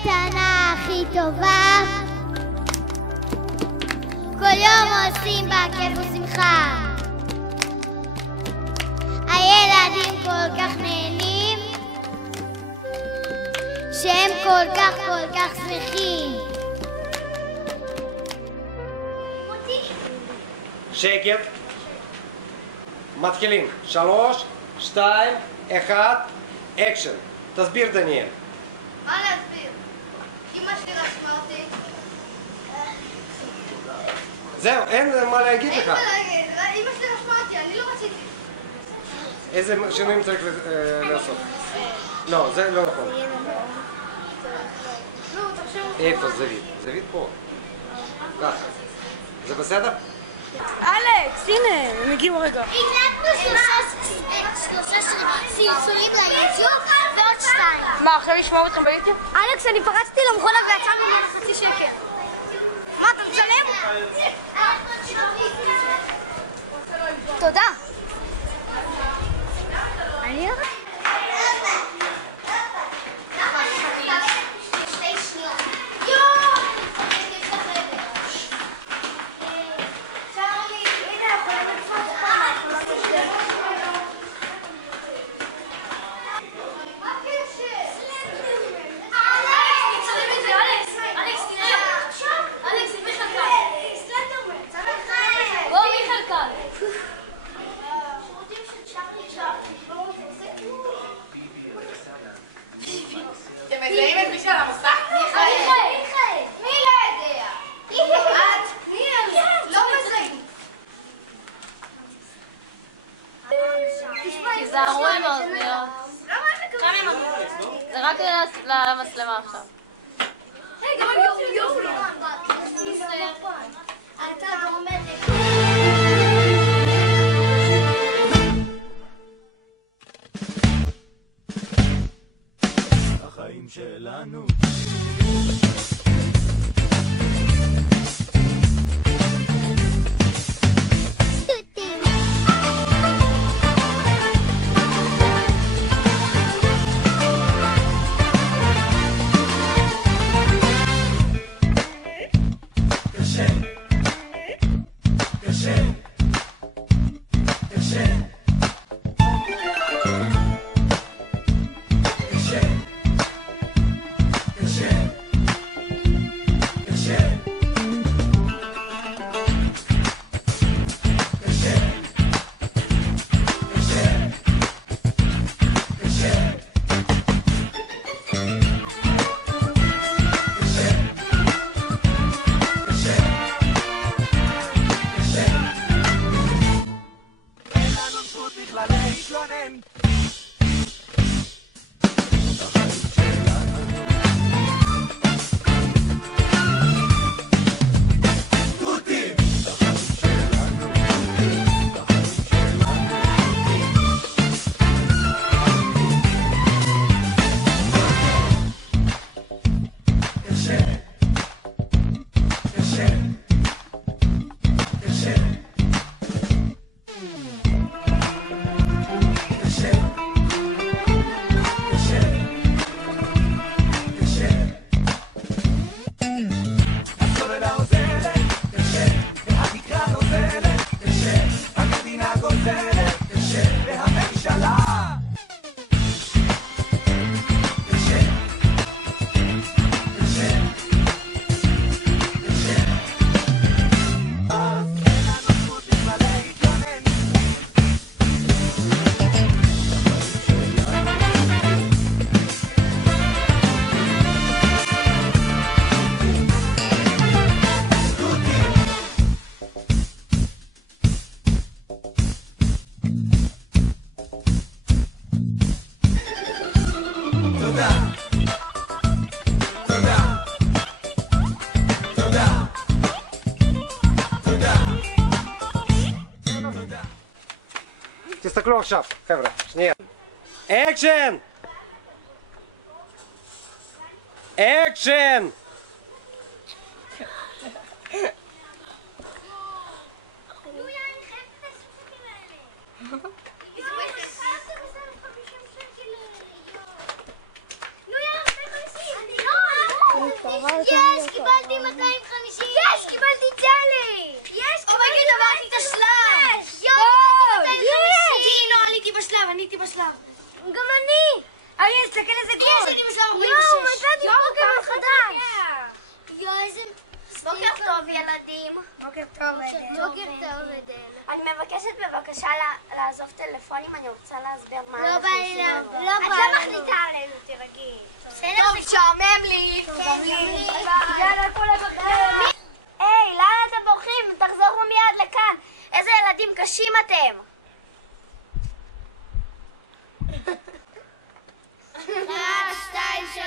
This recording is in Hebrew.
הקייטנה הכי טובה, כל יום עושים בה כיף ושמחה. הילדים כל כך נהנים, שהם כל כך שמחים. שקט. מתחילים. 3, 2, 1, אקשן. תסביר דניאל. מה להסביר? אמא שלי רשמה אותי. זהו, אין מה להגיד לך. אין מה להגיד, אמא שלי רשמה אותי, אני לא רציתי. איזה שינויים צריך לעשות? לא, זה לא נכון. איפה זווית? זווית פה. ככה. זה בסדר? אלכס, הנה, הם הגיעו רגע. הקלטנו שלושה סרטונים ליוטיוב ועוד 2. מה, עכשיו ישמעו אתכם ביוטיוב? אלכס, אני פרצתי למכונה ויצא ממנה חצי שקל. מה, אתה מצלם? תודה. אני אתם מזהים את מי שעל המסך? מי לא יודע? את? מי אני? לא מזהים. תיזהרו עם האוזניות. זה רק למצלמה עכשיו. היי, גם אני יופי. אתה עומד החיים שלנו תסתכלו עכשיו, חבר'ה, שנייה. אקשן! אקשן! לא, יש, קיבלתי 250. יש, קיבלתי צלי! יש, קיבלתי עברתי את השלב. לא, עליתי בשלב, אני הייתי בשלב. גם אני. תסתכל איזה גול. יש, אני בשלב 46. מצאתי פוקימון חדש. איזה... בוקר טוב, ילדים. בוקר טוב, בוקר טוב, עדן. אני מבקשת בבקשה לעזוב טלפונים, אני רוצה להסביר מה לא אנחנו בא לי, עושים לנו. לא את בא לא לנו. מחליטה עלינו, תירגעי. טוב, משעמם לי. יאללה, כולם בחיים. היי, לאן אתם בורחים? תחזרו מיד לכאן. איזה ילדים קשים אתם. 1, 2, 3